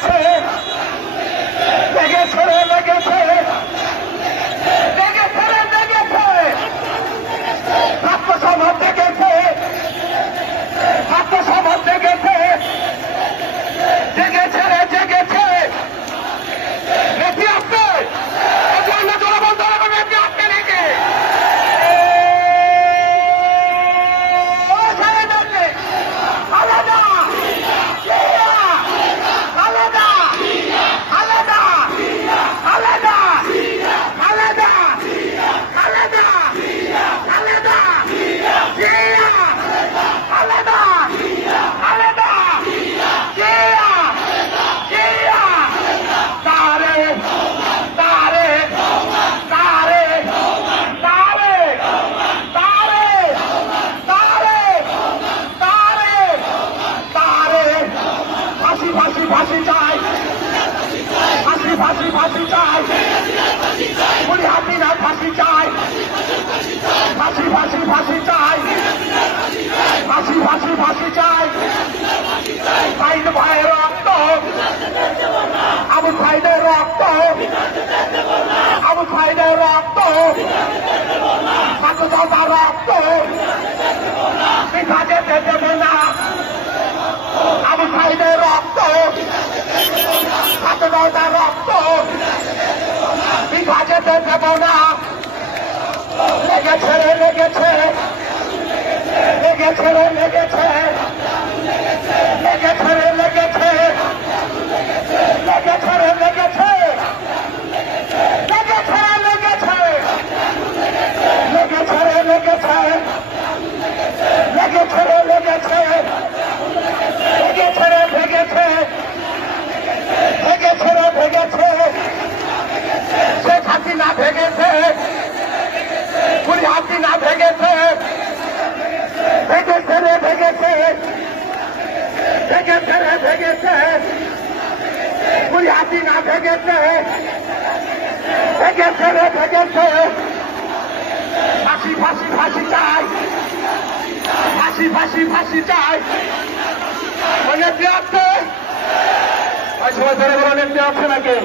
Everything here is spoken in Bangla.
আছে ফাঁসি চাই। ফাঁসি ফাঁসি ফাঁসি চাই। পুরি হাতি না, ফাঁসি চাই। ফাঁসি ফাঁসি ফাঁসি চাই। ফাঁসি ফাঁসি ফাঁসি চাই। ভাইদ ভাইয়ের রক্ত। আবু সাইদের রক্ত। আবু সাইদের রক্ত। সাকুজাদার রক্ত। পিঠা যেতে দেবে না আবু সাইদের রক্ত সাকুজাদার রক্ত। পিঠা যেতে দেব না লেগেছে লেগেছে। লেগেছে লেগেছে ভেঙেছে। কুড়ি হাতি না ভেঙেছে। ভেঙেছে রে, ভেঙেছে। ফাঁসি ফাঁসি ফাঁসি চাই। ফাঁসি ফাঁসি ফাঁসি চাই। অনেক আছে। সবাই ধরে বলে, অনেক আছে নাকি?